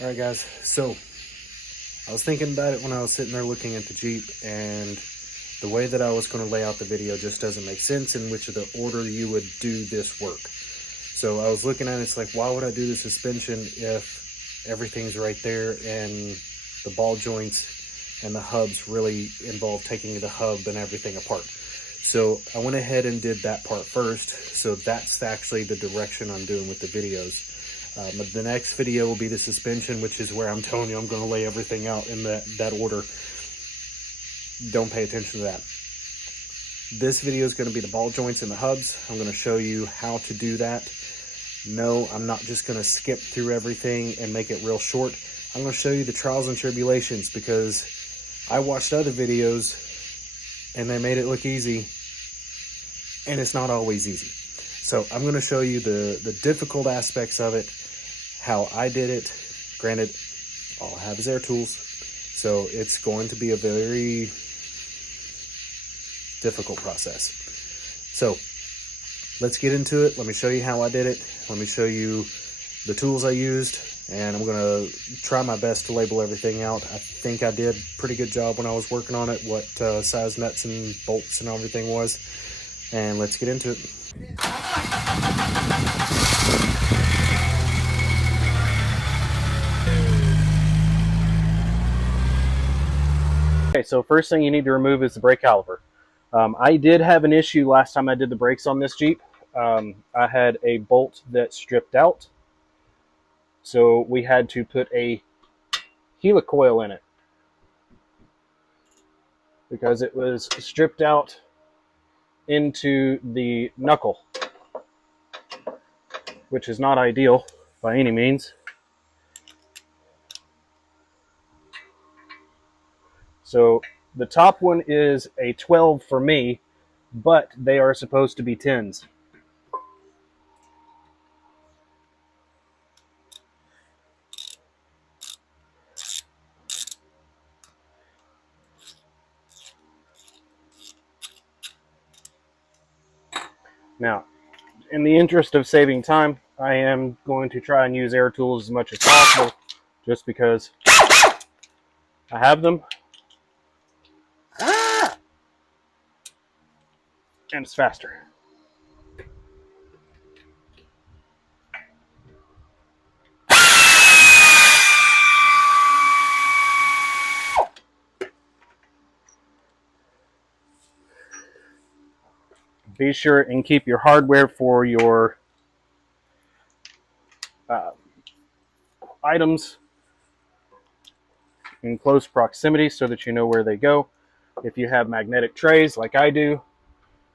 All right, guys. So I was thinking about it when I was sitting there looking at the Jeep, and the way that I was going to lay out the video just doesn't make sense in which of the order you would do this work. So I was looking at it, it's like, why would I do the suspension if everything's right there and the ball joints and the hubs really involve taking the hub and everything apart? So I went ahead and did that part first. So that's actually the direction I'm doing with the videos. The next video will be the suspension, which is where I'm telling you I'm going to lay everything out in that order. Don't pay attention to that. This video is going to be the ball joints and the hubs. I'm going to show you how to do that. No, I'm not just going to skip through everything and make it real short. I'm going to show you the trials and tribulations, because I watched other videos and they made it look easy, and it's not always easy. So I'm going to show you the difficult aspects of it, how I did it. Granted, all I have is air tools, so it's going to be a very difficult process. So let's get into it. Let me show you how I did it. Let me show you the tools I used, and I'm going to try my best to label everything out. I think I did a pretty good job when I was working on it, what size nuts and bolts and everything was. And let's get into it. Okay, so first thing you need to remove is the brake caliper. I did have an issue last time I did the brakes on this Jeep. I had a bolt that stripped out, so we had to put a helicoil in it because it was stripped out into the knuckle, which is not ideal by any means. So the top one is a 12 for me, but they are supposed to be 10s. Now, in the interest of saving time, I am going to try and use air tools as much as possible, just because I have them. And it's faster. Be sure and keep your hardware for your items in close proximity so that you know where they go. If you have magnetic trays like I do,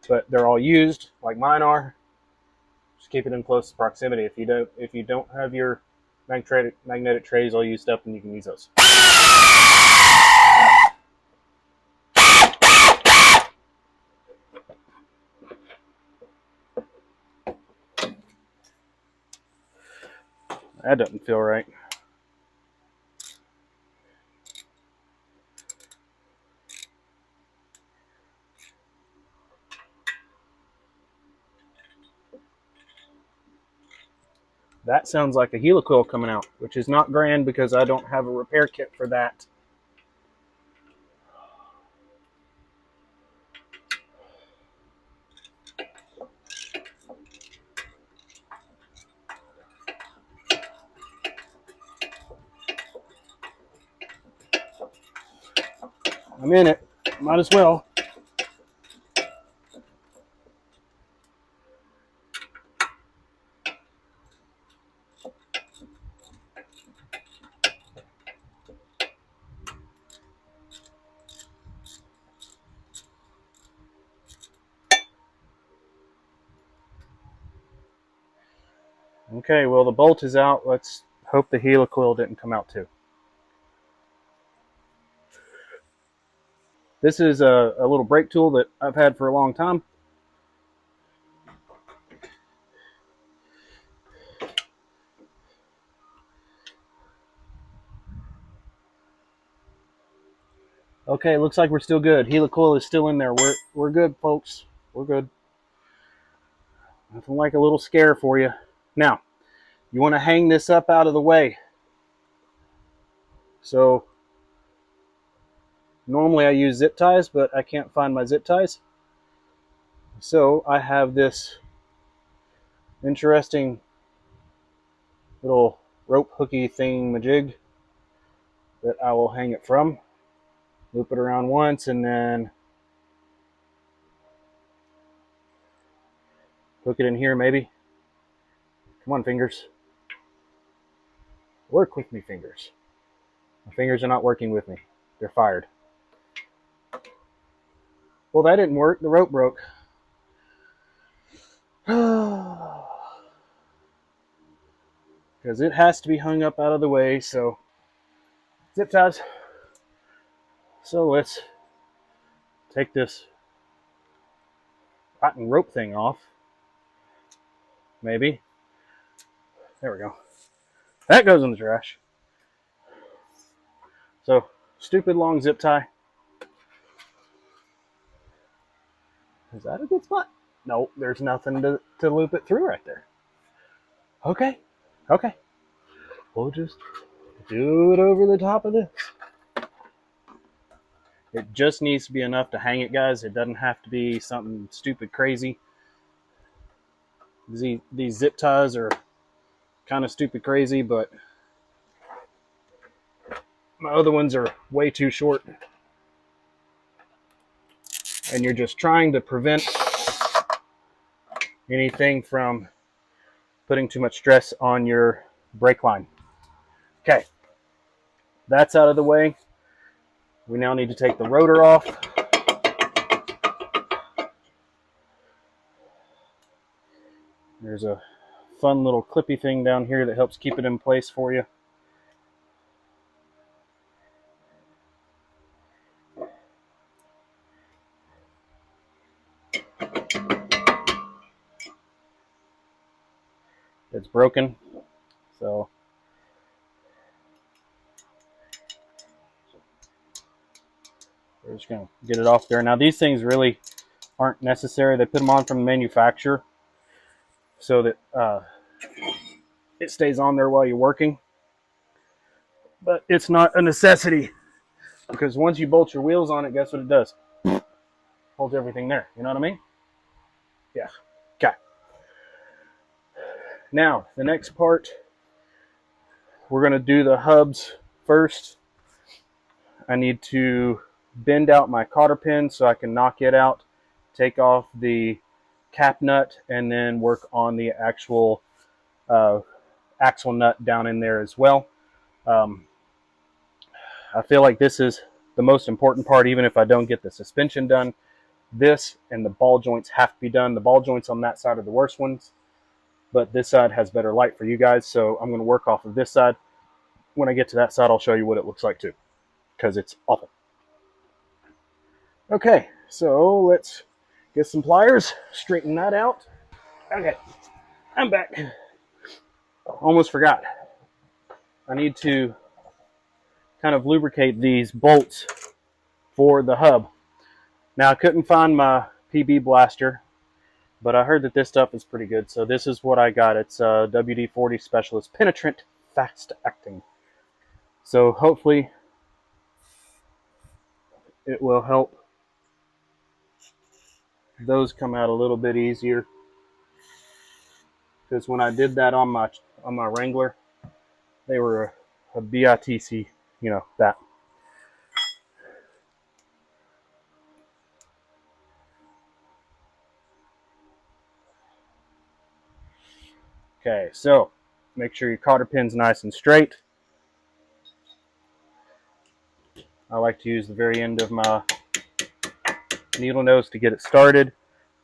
but they're all used like mine are, just keep it in close proximity. If you don't have your magnetic trays all used up, then you can use those. That doesn't feel right. That sounds like a helicoil coming out, which is not grand because I don't have a repair kit for that. I'm in it. Might as well. Okay, well, the bolt is out. Let's hope the helicoil didn't come out too. This is a little brake tool that I've had for a long time. Okay, looks like we're still good. Helicoil is still in there. We're good, folks. We're good. Nothing like a little scare for you. Now, you want to hang this up out of the way. So normally I use zip ties, but I can't find my zip ties. So I have this interesting little rope hooky thing-majig that I will hang it from. Loop it around once and then hook it in here maybe. Come on, fingers. Work with me, fingers. My fingers are not working with me. They're fired. Well, that didn't work. The rope broke. Because it has to be hung up out of the way, so zip ties. So let's take this rotten rope thing off. Maybe. There we go. That goes in the trash. So, stupid long zip tie. Is that a good spot? Nope, there's nothing to loop it through right there. Okay. We'll just do it over the top of this. It just needs to be enough to hang it, guys. It doesn't have to be something stupid crazy. These zip ties are kind of stupid crazy, but my other ones are way too short. And you're just trying to prevent anything from putting too much stress on your brake line. Okay, that's out of the way. We now need to take the rotor off. There's a fun little clippy thing down here that helps keep it in place for you. It's broken, so we're just going to get it off there. Now these things really aren't necessary. They put them on from the manufacturer so that it stays on there while you're working. But it's not a necessity, because once you bolt your wheels on it, guess what it does? Holds everything there. You know what I mean? Yeah. Okay. Now, the next part, we're going to do the hubs first. I need to bend out my cotter pin so I can knock it out, take off the cap nut, and then work on the actual axle nut down in there as well. I feel like this is the most important part, even if I don't get the suspension done. This and the ball joints have to be done. The ball joints on that side are the worst ones, but this side has better light for you guys, so I'm going to work off of this side. When I get to that side, I'll show you what it looks like too, because it's awful. Okay, so let's get some pliers, straighten that out. Okay, I'm back. Almost forgot. I need to kind of lubricate these bolts for the hub. Now, I couldn't find my PB blaster, but I heard that this stuff is pretty good, so this is what I got. It's a WD-40 Specialist Penetrant Fast Acting. So hopefully it will help those come out a little bit easier, because when I did that on my Wrangler, they were a BITC, you know, that. Okay, so make sure your cotter pin's nice and straight. I like to use the very end of my needle nose to get it started,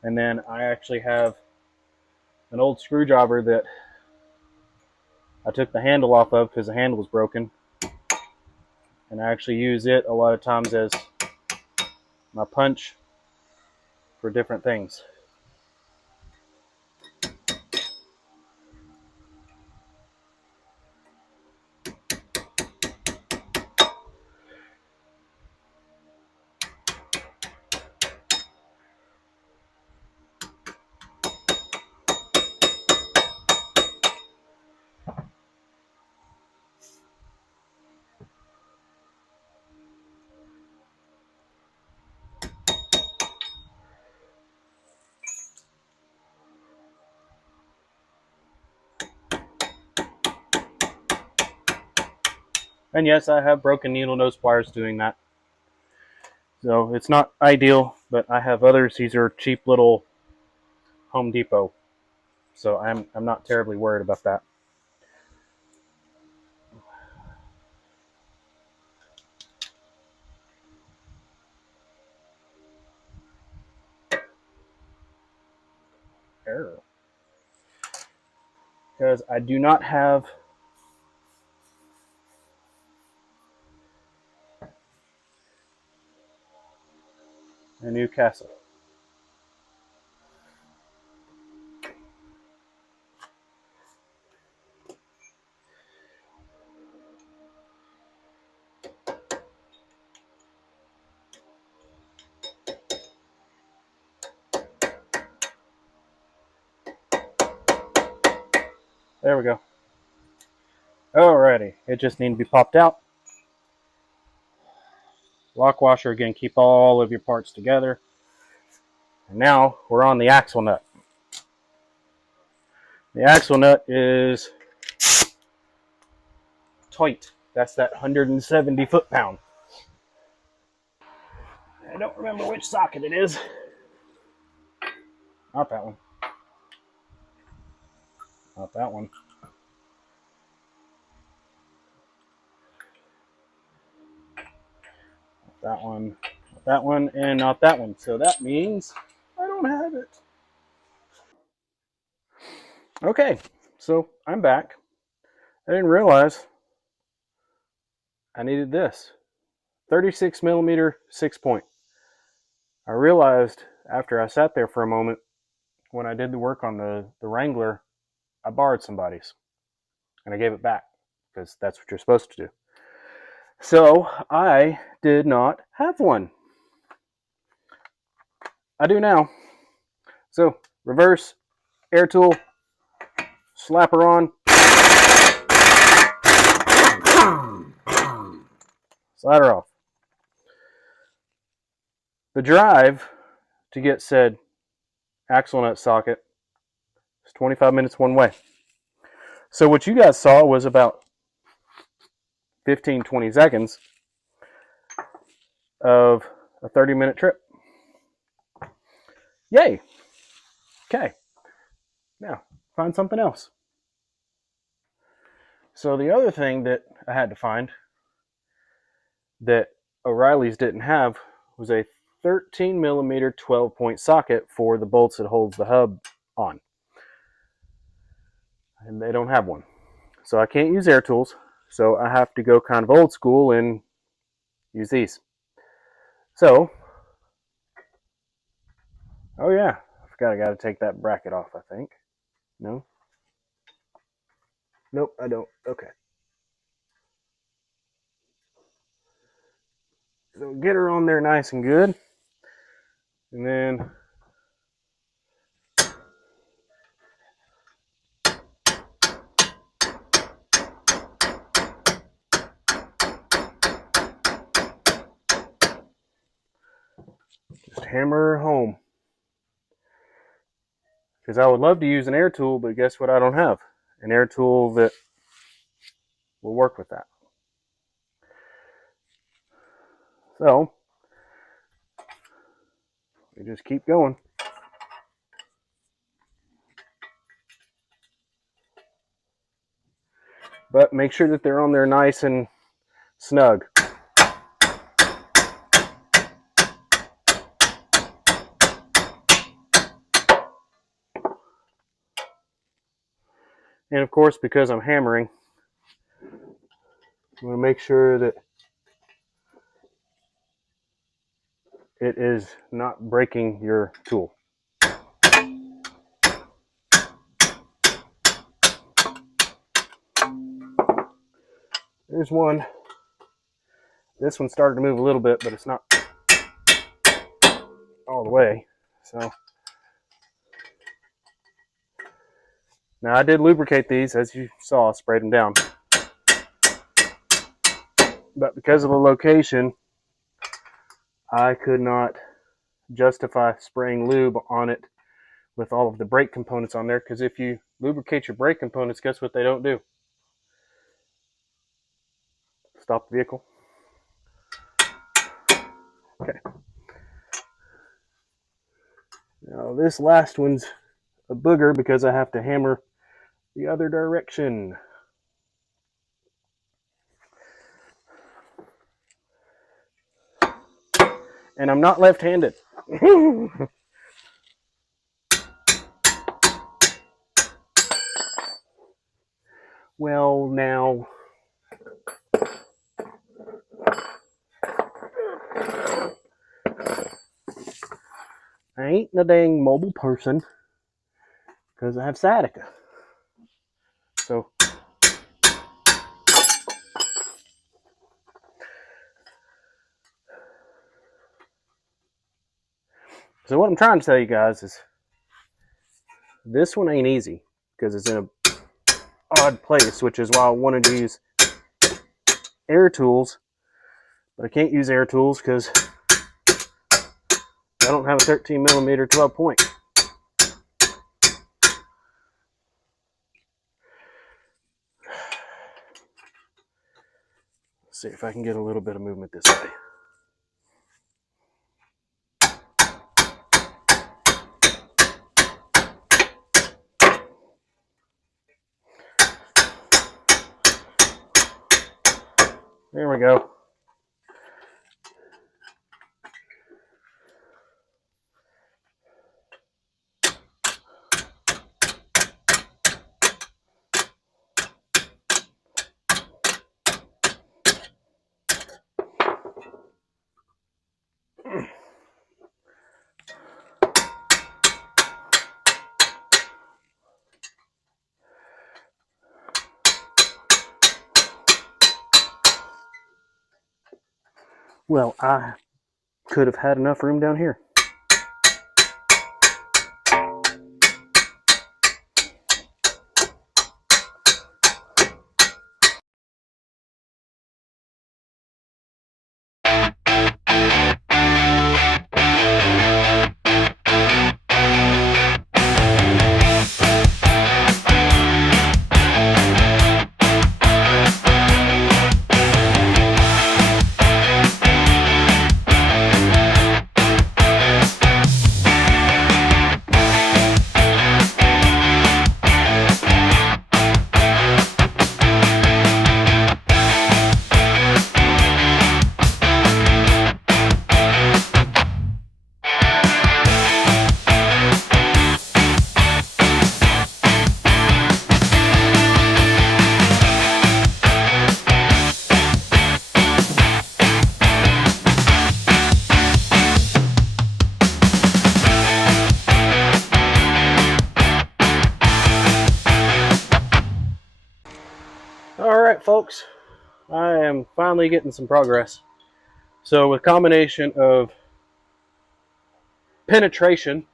and then I actually have an old screwdriver that I took the handle off of because the handle was broken, and I actually use it a lot of times as my punch for different things. And yes, I have broken needle nose pliers doing that. So it's not ideal, but I have others. These are cheap little Home Depot. So I'm not terribly worried about that. Error. Because I do not have a new castle. There we go. Alrighty, it just needs to be popped out. Lock washer again, keep all of your parts together. And now we're on the axle nut. The axle nut is tight. That's that 170 foot-pound. I don't remember which socket it is. Not that one. Not that one. Not that one. Not that one, and not that one. So that means I don't have it. Okay, so I'm back. I didn't realize I needed this. 36 millimeter 6-point. I realized after I sat there for a moment, when I did the work on the Wrangler, I borrowed somebody's and I gave it back because that's what you're supposed to do. So I did not have one. I do now. So reverse, air tool, slap her on, slide her off. The drive to get said axle nut socket is 25 minutes one way. So what you guys saw was about 15-20 seconds of a 30-minute trip. Yay! Okay. Now, find something else. So the other thing that I had to find that O'Reilly's didn't have was a 13 millimeter 12-point socket for the bolts that holds the hub on. And they don't have one. So I can't use air tools. So I have to go kind of old school and use these. So, oh yeah, I forgot I got to take that bracket off, I think. No? Nope, I don't. Okay. So get her on there nice and good. And then just hammer her home. Because I would love to use an air tool, but guess what I don't have? An air tool that will work with that. So, we just keep going. But make sure that they're on there nice and snug. And of course, because I'm hammering, I'm going to make sure that it is not breaking your tool. There's one. This one started to move a little bit, but it's not all the way. So now I did lubricate these, as you saw, sprayed them down. But because of the location, I could not justify spraying lube on it with all of the brake components on there, because if you lubricate your brake components, guess what they don't do? stop the vehicle. Okay. Now this last one's a booger because I have to hammer the other direction. And I'm not left-handed. Well, now, I ain't no dang mobile person because I have sciatica. So what I'm trying to tell you guys is this one ain't easy because it's in a odd place, which is why I wanted to use air tools, but I can't use air tools because I don't have a 13 millimeter 12 point. Let's see if I can get a little bit of movement this way. There we go. Well, I could have had enough room down here. All right, folks, I am finally getting some progress. So with combination of penetration,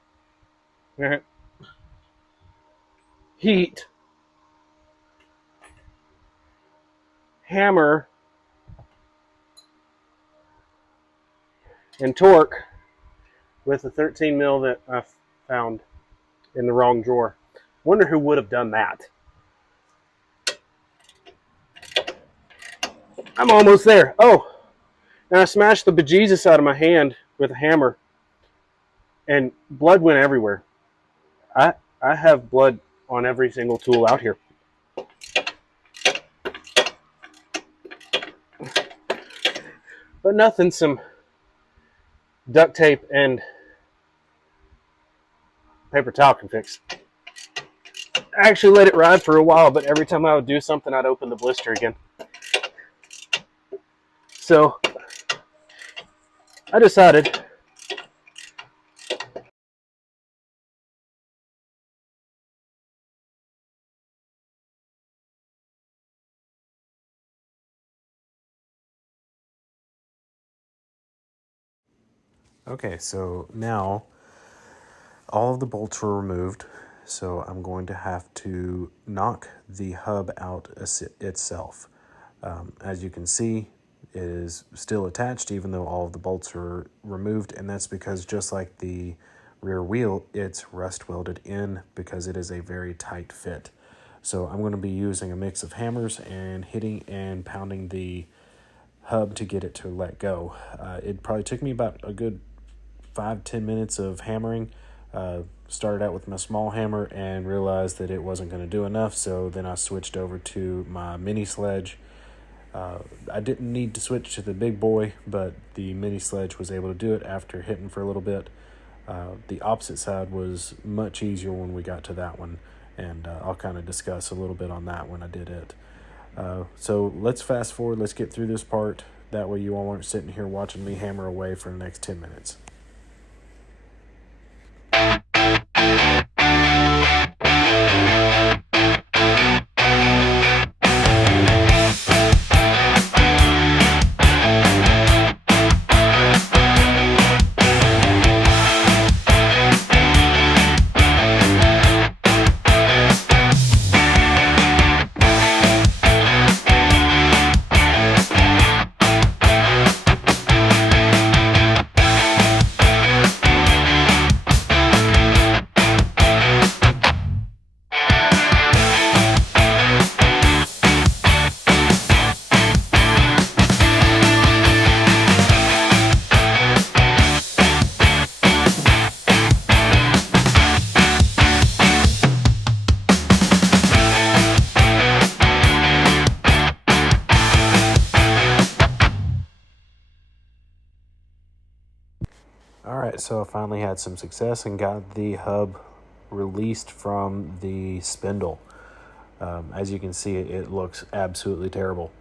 heat, hammer, and torque with the 13 mil that I found in the wrong drawer. Wonder who would have done that. I'm almost there. Oh, and I smashed the bejesus out of my hand with a hammer, and blood went everywhere. I have blood on every single tool out here. But nothing some duct tape and paper towel can fix. I actually let it ride for a while, but every time I would do something, I'd open the blister again. So I decided Okay, so now all of the bolts were removed, so I'm going to have to knock the hub out itself. As you can see, it is still attached even though all of the bolts are removed, and that's because just like the rear wheel, it's rust welded in because it is a very tight fit. So I'm going to be using a mix of hammers and hitting and pounding the hub to get it to let go. It probably took me about a good 5-10 minutes of hammering. Started out with my small hammer and realized that it wasn't going to do enough, so then I switched over to my mini sledge. I didn't need to switch to the big boy, but the mini sledge was able to do it after hitting for a little bit. The opposite side was much easier when we got to that one, and I'll kind of discuss a little bit on that when I did it. So let's fast forward, let's get through this part. That way you all aren't sitting here watching me hammer away for the next 10 minutes. Alright, so I finally had some success and got the hub released from the spindle. As you can see, it looks absolutely terrible.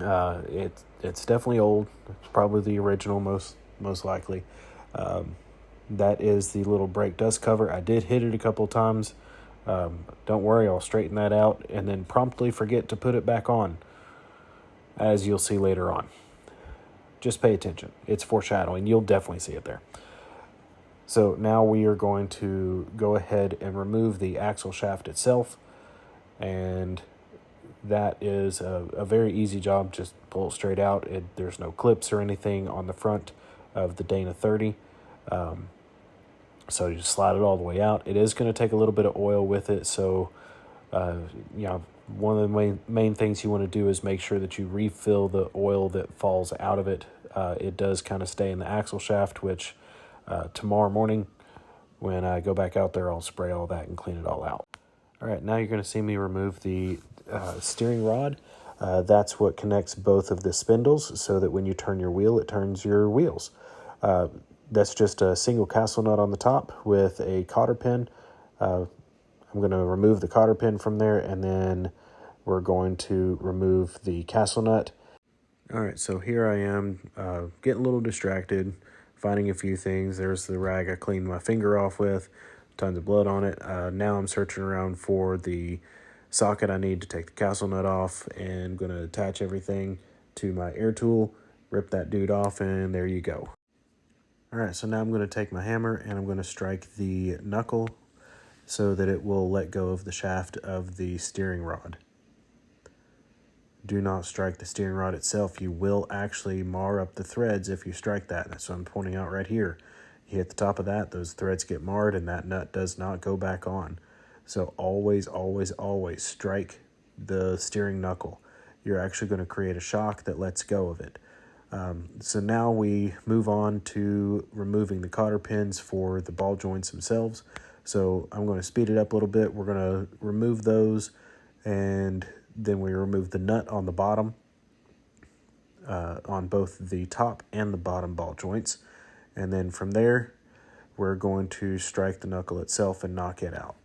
It's definitely old. It's probably the original, most likely. That is the little brake dust cover. I did hit it a couple times. Don't worry, I'll straighten that out and then promptly forget to put it back on, as you'll see later on. Just pay attention. It's foreshadowing. You'll definitely see it there. So now we are going to go ahead and remove the axle shaft itself. And that is a very easy job. Just pull it straight out. There's no clips or anything on the front of the Dana 30. So you just slide it all the way out. It is going to take a little bit of oil with it. So, one of the main things you want to do is make sure that you refill the oil that falls out of it. It does kind of stay in the axle shaft, which tomorrow morning when I go back out there, I'll spray all that and clean it all out. All right, now you're going to see me remove the steering rod. That's what connects both of the spindles so that when you turn your wheel, it turns your wheels. That's just a single castle nut on the top with a cotter pin. I'm going to remove the cotter pin from there, and then we're going to remove the castle nut. All right, so here I am getting a little distracted, finding a few things. There's the rag I cleaned my finger off with, tons of blood on it. Now I'm searching around for the socket I need to take the castle nut off, and going to attach everything to my air tool, rip that dude off, and there you go. All right, so now I'm going to take my hammer and I'm going to strike the knuckle so that it will let go of the shaft of the steering rod. Do not strike the steering rod itself. You will actually mar up the threads if you strike that. That's what I'm pointing out right here. You hit the top of that, those threads get marred, and that nut does not go back on. So always, always, always strike the steering knuckle. You're actually going to create a shock that lets go of it. So now we move on to removing the cotter pins for the ball joints themselves. So I'm going to speed it up a little bit. We're going to remove those, and then we remove the nut on the bottom, on both the top and the bottom ball joints. And then from there, we're going to strike the knuckle itself and knock it out.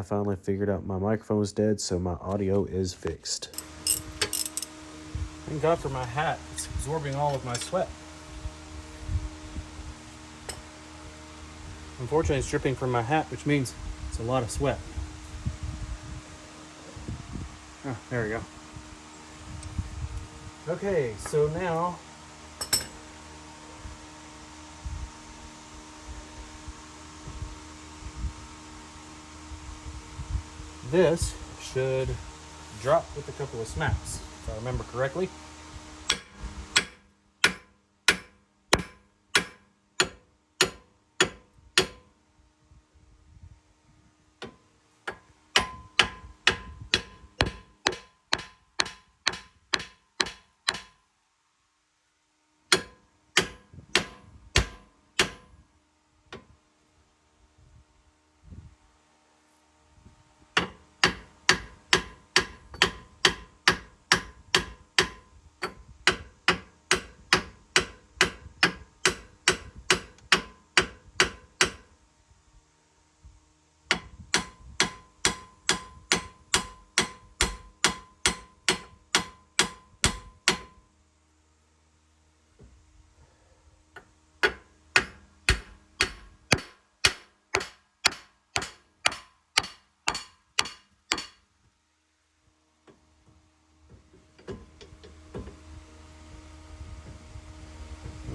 I finally figured out my microphone was dead, so my audio is fixed. Thank God for my hat. It's absorbing all of my sweat. Unfortunately, it's dripping from my hat, which means it's a lot of sweat. Oh, there we go. Okay, so now this should drop with a couple of smacks, if I remember correctly.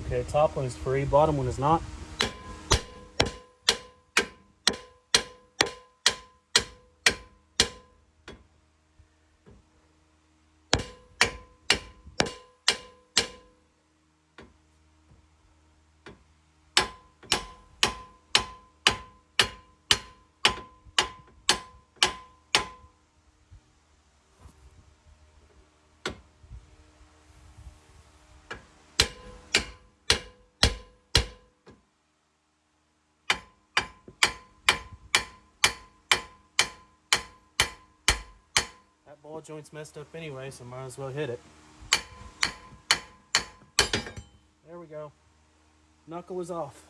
Okay, top one is free, bottom one is not. That ball joint's messed up anyway, so might as well hit it. There we go. Knuckle is off.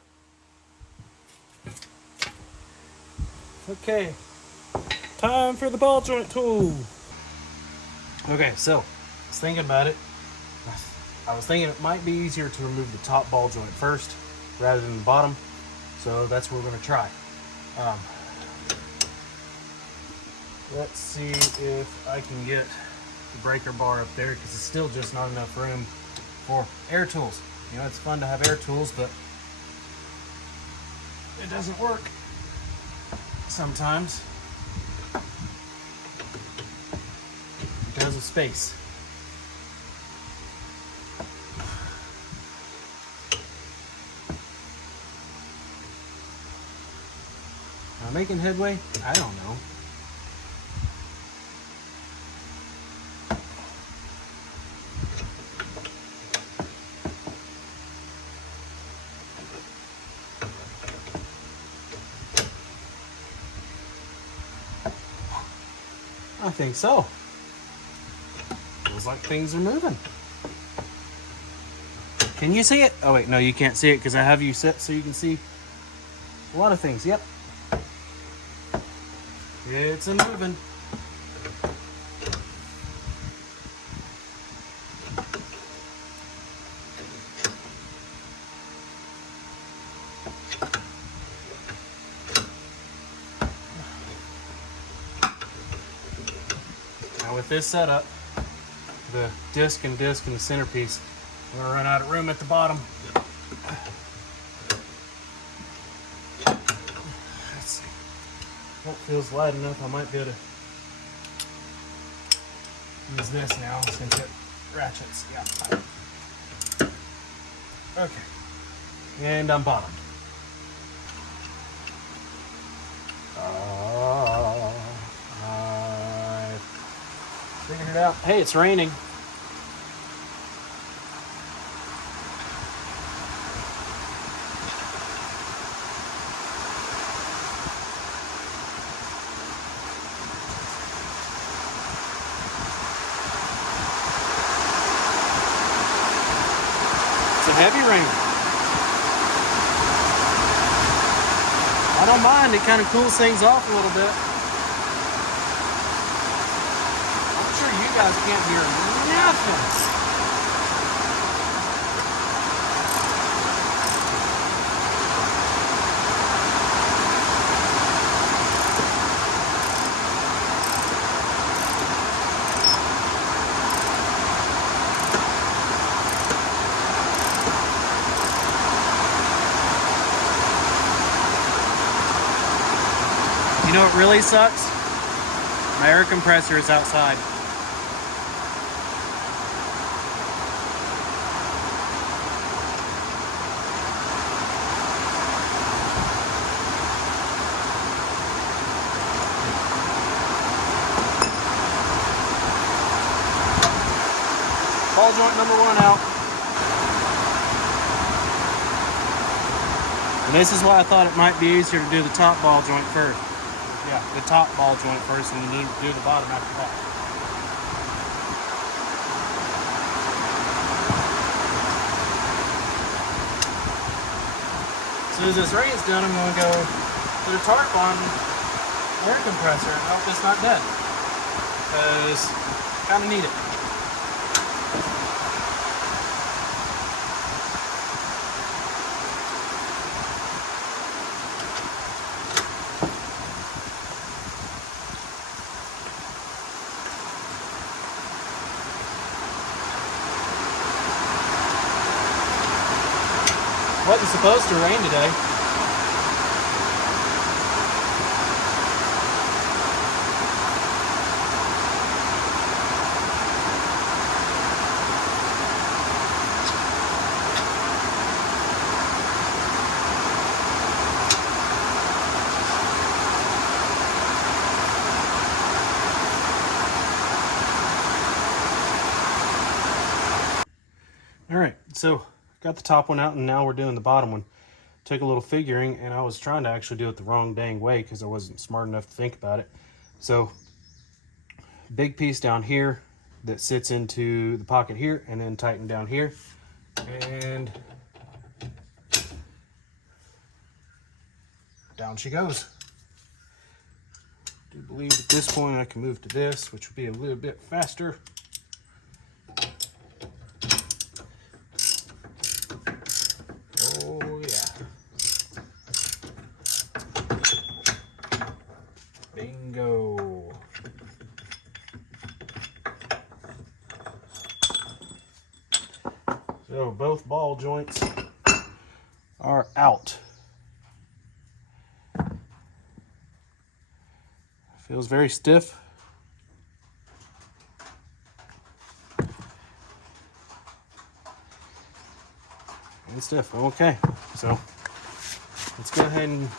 Okay, time for the ball joint tool. Okay, so I was thinking about it. I was thinking it might be easier to remove the top ball joint first rather than the bottom. So that's what we're going to try. Let's see if I can get the breaker bar up there, because it's still just not enough room for air tools. You know, it's fun to have air tools, but it doesn't work sometimes because of space. Am I making headway? I don't know. I think so. Feels like things are moving. Can you see it? Oh wait, no, you can't see it because I have you set so you can see a lot of things. Yep. It's a moving. Now with this setup, the disc and the centerpiece, we're gonna run out of room at the bottom. Let's see. That feels light enough. I might be able to use this now since it ratchets. Yeah. Okay. And I'm bottomed. I figured it out. Hey, it's raining. It's a heavy rain. I don't mind. It kind of cools things off a little bit. guys can't hear nothing. You know what really sucks? My air compressor is outside. Ball joint number 1 out. And this is why I thought it might be easier to do the top ball joint first. Yeah, the top ball joint first, and you need to do the bottom after that. As soon as this rain's done, I'm going to go put a tarp on the air compressor and hope it's not dead, because I kind of need it. Wasn't supposed to rain today. All right, so got the top one out, and now we're doing the bottom one. Took a little figuring, and I was trying to actually do it the wrong dang way because I wasn't smart enough to think about it. So, big piece down here that sits into the pocket here, and then tighten down here. And down she goes. I do believe at this point I can move to this, which will be a little bit faster. Oh yeah. Bingo. So both ball joints are out. Feels very stiff. And stiff. Okay, so let's go ahead and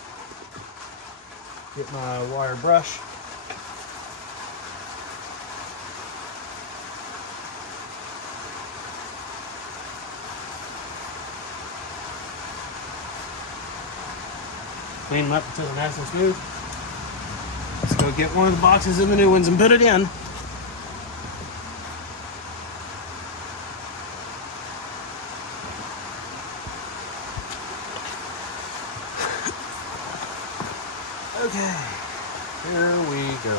get my wire brush. Clean them up until they're nice and smooth. Let's go get one of the boxes of the new ones and put it in. Okay, here we go.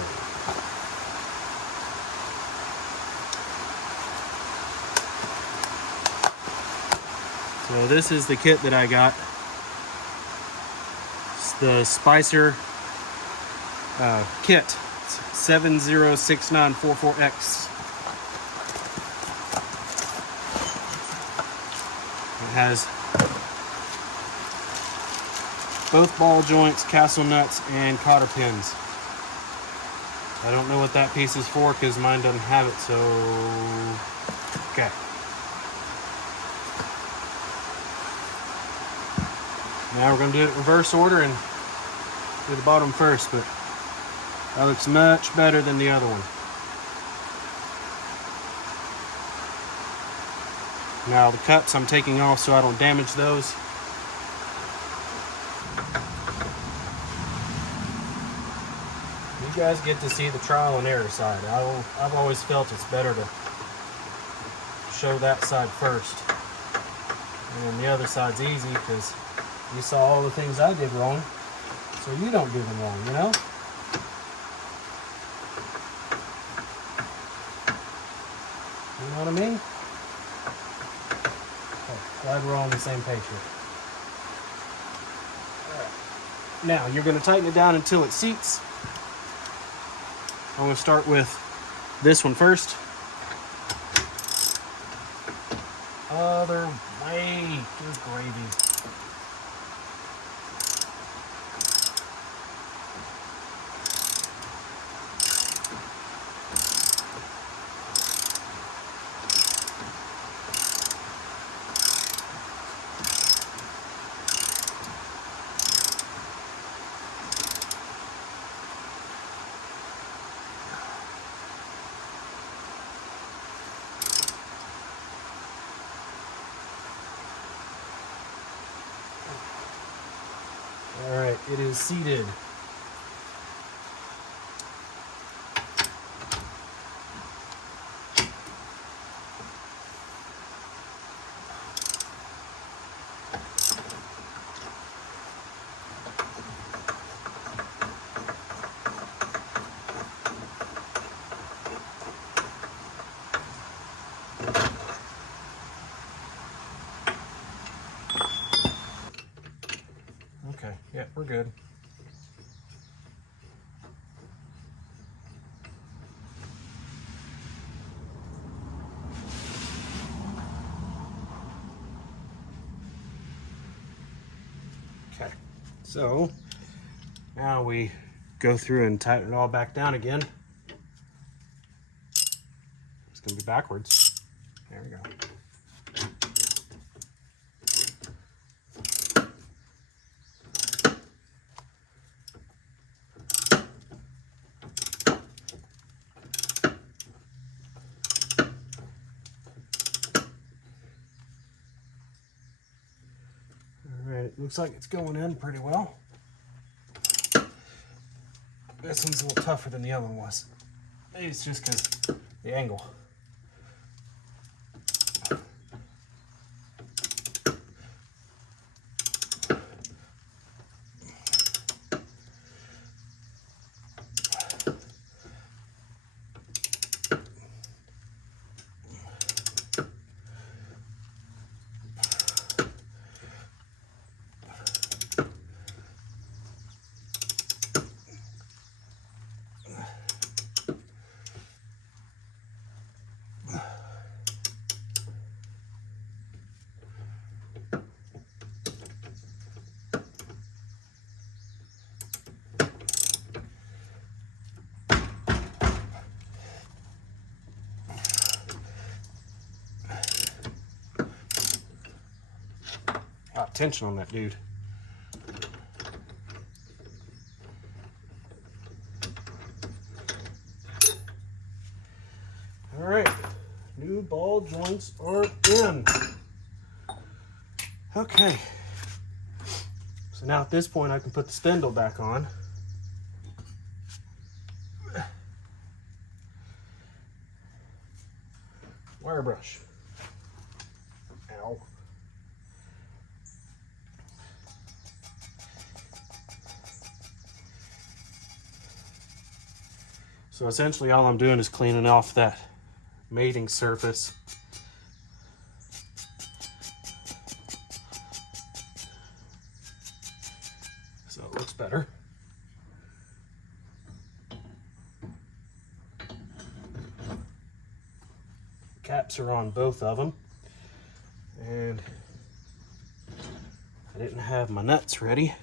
So this is the kit that I got. It's the Spicer kit. It's 706944X. It has both ball joints, castle nuts, and cotter pins. I don't know what that piece is for because mine doesn't have it, so okay. Now we're going to do it in reverse order and do the bottom first, but that looks much better than the other one. Now the cups I'm taking off so I don't damage those. You guys get to see the trial and error side. I've always felt it's better to show that side first. And then the other side's easy because you saw all the things I did wrong, so you don't do them wrong, you know? know what I mean? Okay, glad we're all on the same page here. All right. Now, you're going to tighten it down until it seats. I'm going to start with this one first. Other way. Good gravy. All right, it is seated. Okay, yeah, we're good. Okay, so now we go through and tighten it all back down again. It's gonna be backwards. There we go. All right, it looks like it's going in pretty well. This one's a little tougher than the other one was. Maybe it's just because the angle. Tension on that dude. All right, new ball joints are in. Okay, so now at this point I can put the spindle back on. Wire brush. Ow. So essentially all I'm doing is cleaning off that mating surface. So it looks better. Caps are on both of them. And I didn't have my nuts ready.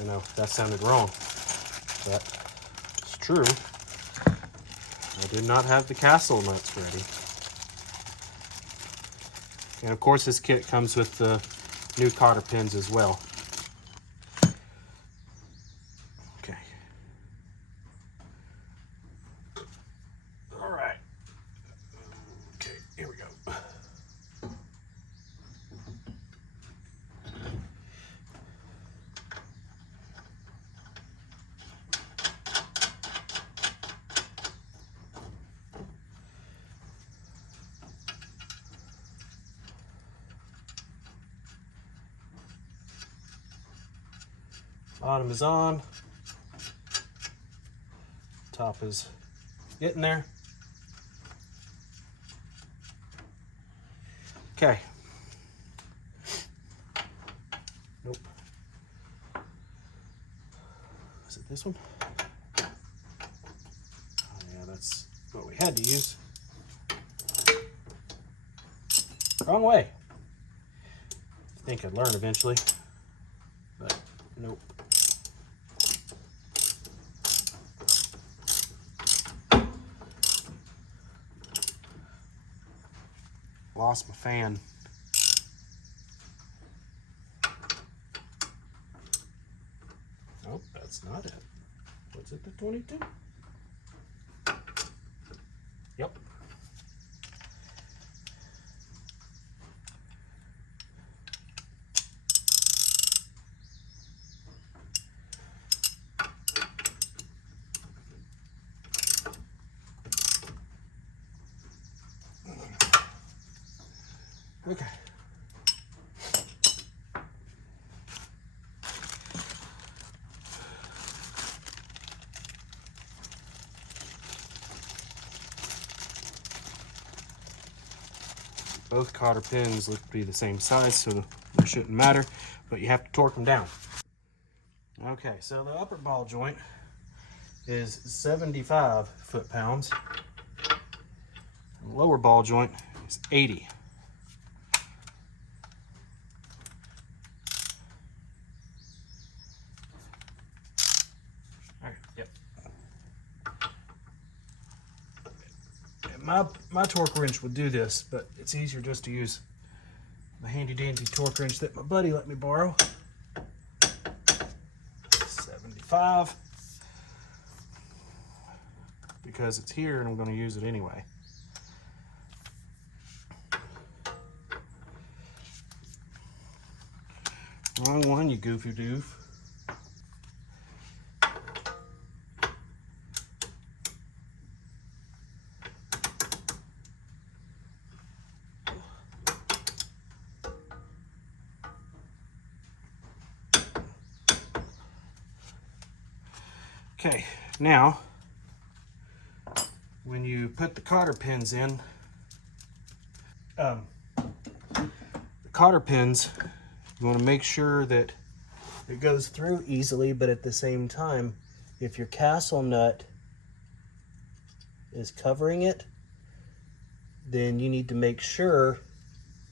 I know that sounded wrong, but it's true. I did not have the castle nuts ready. And of course this kit comes with the new cotter pins as well. Okay. All right. Okay, here we go. Bottom is on. Top is getting there. Okay. Nope. Is it this one? Oh yeah, that's what we had to use. Wrong way. I think I'd learn eventually, but nope. Lost my fan. Nope, that's not it. Was it the 22? Yep. Okay. Both cotter pins look to be the same size, so they shouldn't matter, but you have to torque them down. Okay, so the upper ball joint is 75 foot-pounds. The lower ball joint is 80. All right, yep. My torque wrench would do this, but it's easier just to use the handy dandy torque wrench that my buddy let me borrow. 75. Because it's here and I'm going to use it anyway. Wrong one, you goofy doof. Okay, now when you put the cotter pins in, the cotter pins, you want to make sure that it goes through easily, but at the same time, if your castle nut is covering it, then you need to make sure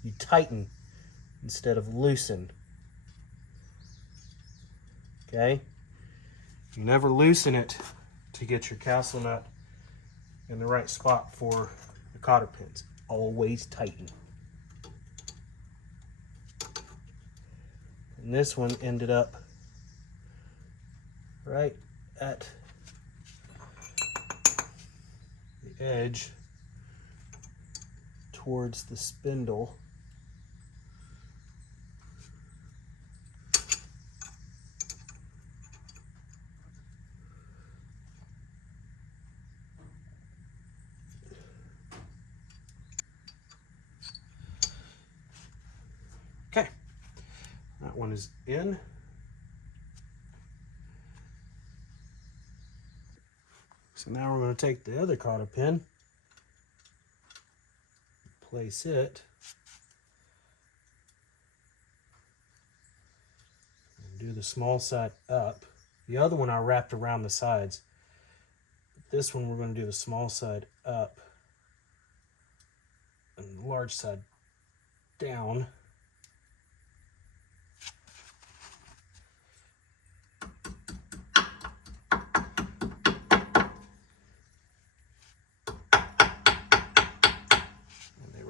you tighten instead of loosen. Okay? You never loosen it to get your castle nut in the right spot for the cotter pins. Always tighten. And this one ended up right at the edge towards the spindle. Okay, that one is in. So now we're going to take the other cotter pin, place it, and do the small side up. The other one I wrapped around the sides. This one we're going to do the small side up and the large side down.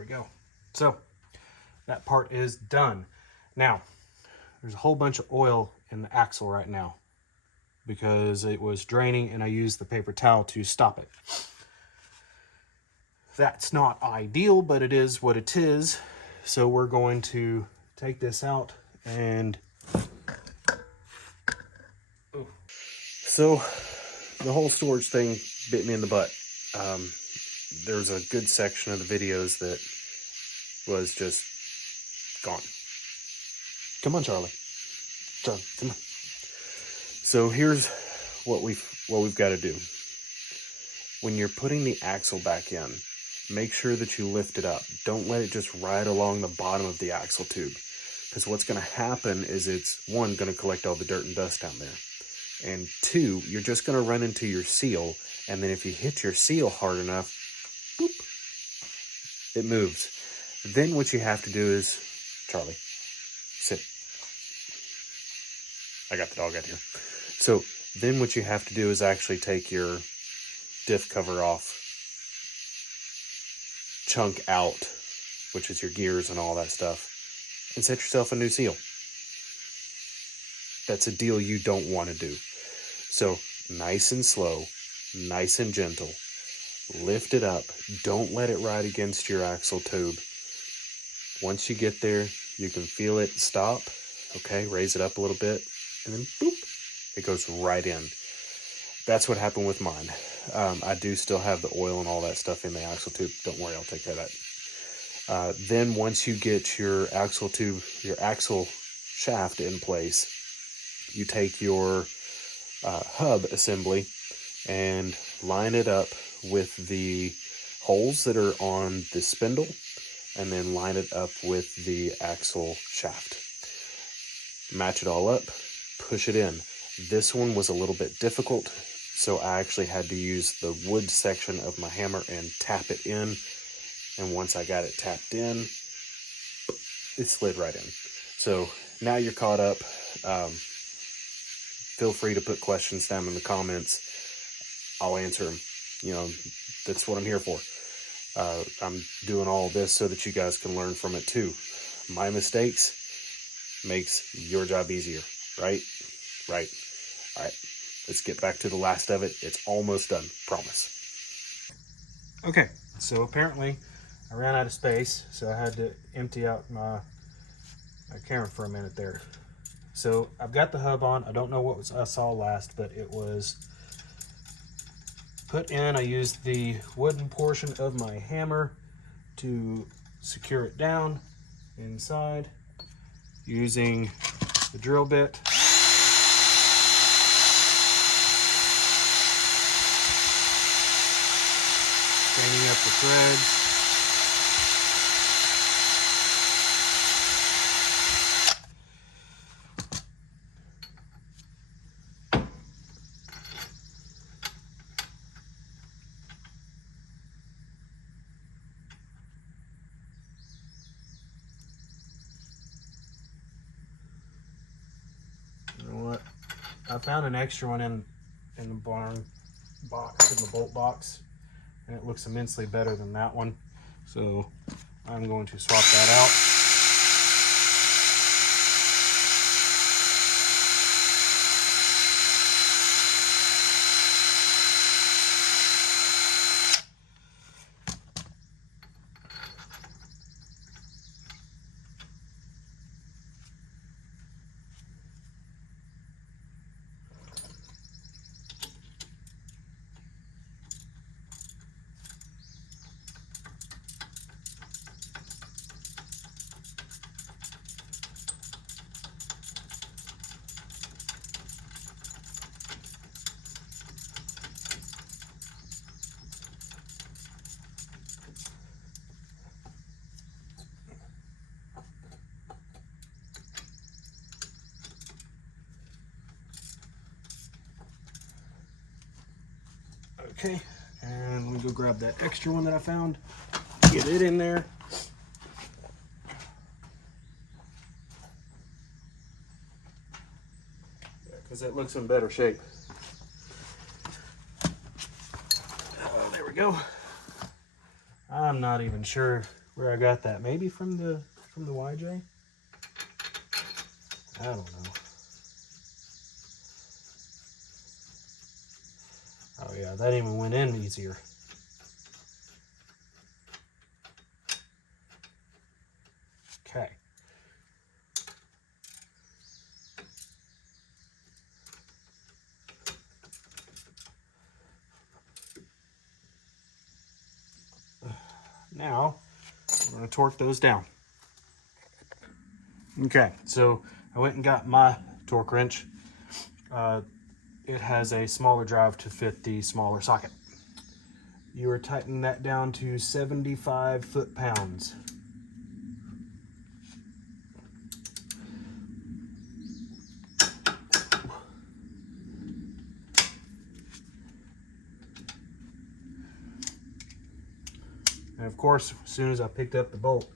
Go. So that part is done. Now there's a whole bunch of oil in the axle right now because it was draining and I used the paper towel to stop it. That's not ideal, but it is what it is. So we're going to take this out and so the whole storage thing bit me in the butt. There's a good section of the videos that was just gone. Come on, Charlie. Charlie, come on. So here's what we've got to do. When you're putting the axle back in, make sure that you lift it up. Don't let it just ride along the bottom of the axle tube, because what's going to happen is it's, one, going to collect all the dirt and dust down there, and two, you're just going to run into your seal, and then if you hit your seal hard enough, boop, it moves. Then what you have to do is, Charlie, sit. I got the dog out here. So then what you have to do is actually take your diff cover off, chunk out, which is your gears and all that stuff, and set yourself a new seal. That's a deal you don't want to do. So nice and slow, nice and gentle. Lift it up. Don't let it ride against your axle tube. Once you get there, you can feel it stop. Okay, raise it up a little bit, and then boop, it goes right in. That's what happened with mine. I do still have the oil and all that stuff in the axle tube. Don't worry, I'll take care of that. Then once you get your axle tube, your axle shaft in place, you take your hub assembly and line it up with the holes that are on the spindle, and then line it up with the axle shaft. Match it all up, push it in. This one was a little bit difficult, so I actually had to use the wood section of my hammer and tap it in. And once I got it tapped in, it slid right in. So now you're caught up. Feel free to put questions down in the comments. I'll answer them. You know, that's what I'm here for. I'm doing all this so that you guys can learn from it too. My mistakes makes your job easier, right? Right. All right, let's get back to the last of it. It's almost done, promise. Okay, so apparently I ran out of space, so I had to empty out my camera for a minute there. So I've got the hub on. I don't know what I saw last, but it was put in. I used the wooden portion of my hammer to secure it down inside using the drill bit. Staining up the threads. You know what? I found an extra one in the barn box, in the bolt box, and it looks immensely better than that one. So I'm going to swap that out. Okay, and let me go grab that extra one that I found, get it in there. Yeah, because it looks in better shape. Oh, there we go. I'm not even sure where I got that. Maybe from the YJ? I don't know. Oh yeah, that even went in easier. Okay. Now, I'm going to torque those down. Okay, so I went and got my torque wrench. It has a smaller drive to fit the smaller socket. you are tightening that down to 75 foot-pounds. And of course, as soon as I picked up the bolt,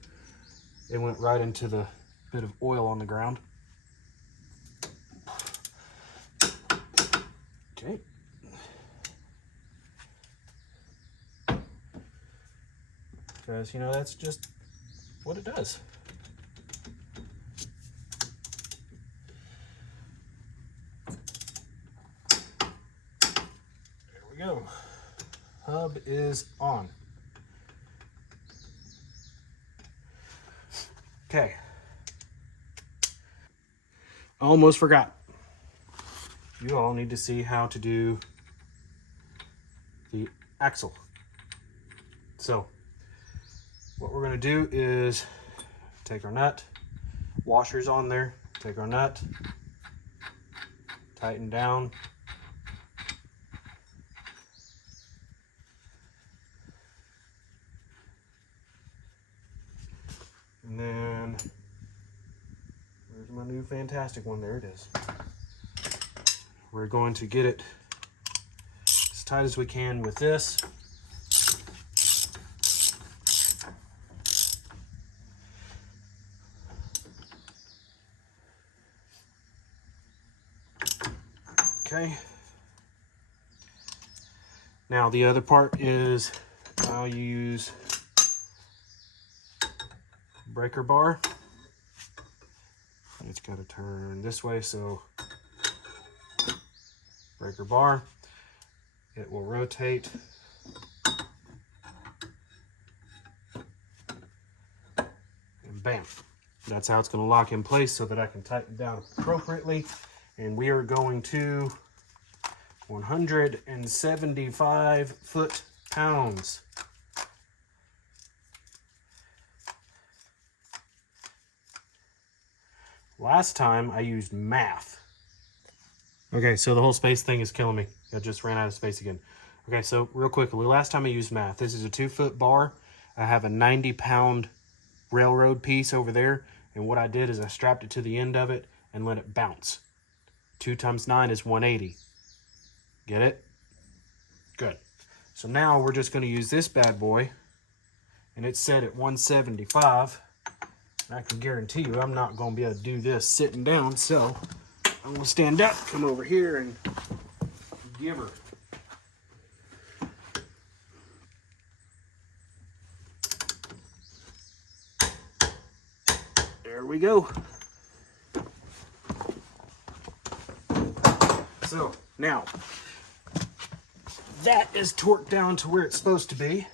it went right into the bit of oil on the ground. Okay. Because, you know, that's just what it does. There we go. Hub is on. Okay. Almost forgot. You all need to see how to do the axle. So, what we're going to do is take our nut, washer's on there, take our nut, tighten down, and then where's my new fantastic one? There it is. We're going to get it as tight as we can with this. Okay. Now the other part is I'll use breaker bar. It's got to turn this way, so breaker bar. It will rotate. And bam. That's how it's going to lock in place so that I can tighten down appropriately. And we are going to 175 foot-pounds. Last time I used math. Okay, so the whole space thing is killing me. I just ran out of space again. Okay, so real quickly, last time I used math. This is a 2-foot bar. I have a 90-pound railroad piece over there. And what I did is I strapped it to the end of it and let it bounce. 2 times 9 is 180. Get it? Good. So now we're just going to use this bad boy. And it's set at 175. And I can guarantee you I'm not going to be able to do this sitting down. So I'm going to stand up, come over here, and give her. There we go. So now that is torqued down to where it's supposed to be.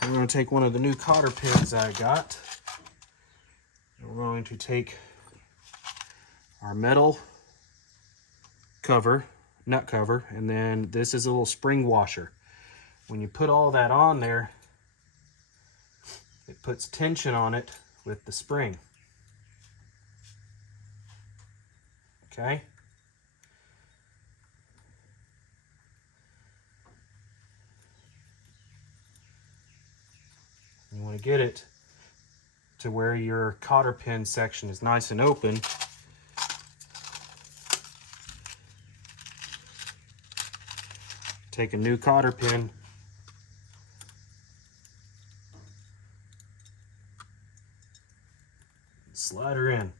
I'm going to take one of the new cotter pins I got. We're going to take our metal cover, nut cover, and then this is a little spring washer. When you put all that on there, it puts tension on it with the spring. Okay? You want to get it to where your cotter pin section is nice and open. Take a new cotter pin, slide her in.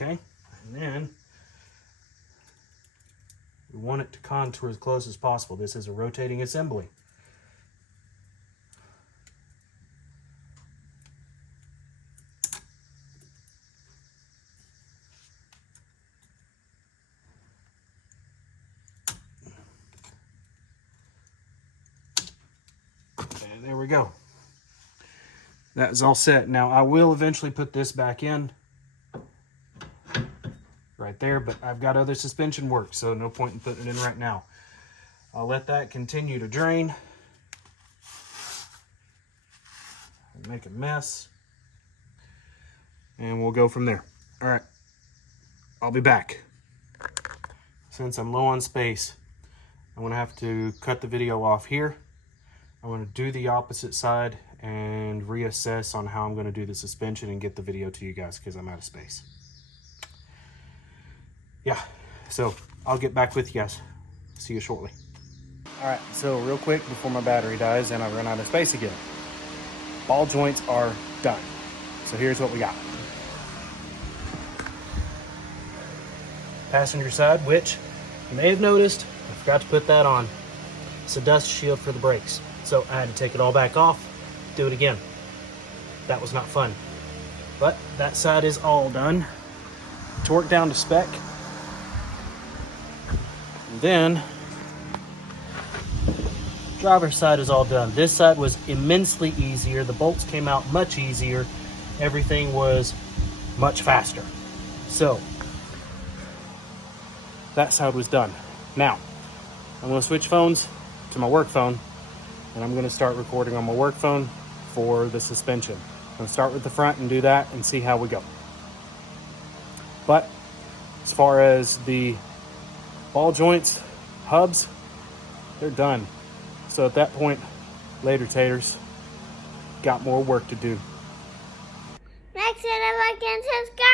Okay, and then we want it to contour as close as possible. This is a rotating assembly. And there we go. That is all set. Now I will eventually put this back in right there, but I've got other suspension work, so no point in putting it in right now. I'll let that continue to drain. Make a mess. And we'll go from there. All right, I'll be back. Since I'm low on space, I'm gonna have to cut the video off here. I'm gonna do the opposite side and reassess on how I'm gonna do the suspension and get the video to you guys because I'm out of space. Yeah, so I'll get back with you guys. See you shortly. All right, so real quick before my battery dies and I run out of space again. Ball joints are done. So here's what we got. Passenger side, which you may have noticed, I forgot to put that on. It's a dust shield for the brakes. So I had to take it all back off, do it again. That was not fun. But that side is all done. Torque down to spec. And then, driver's side is all done. This side was immensely easier. The bolts came out much easier. Everything was much faster. So, that side was done. Now, I'm gonna switch phones to my work phone and I'm gonna start recording on my work phone for the suspension. I'm gonna start with the front and do that and see how we go. But as far as the ball joints, hubs, they're done. So at that point, later taters, got more work to do. Make sure to like and subscribe.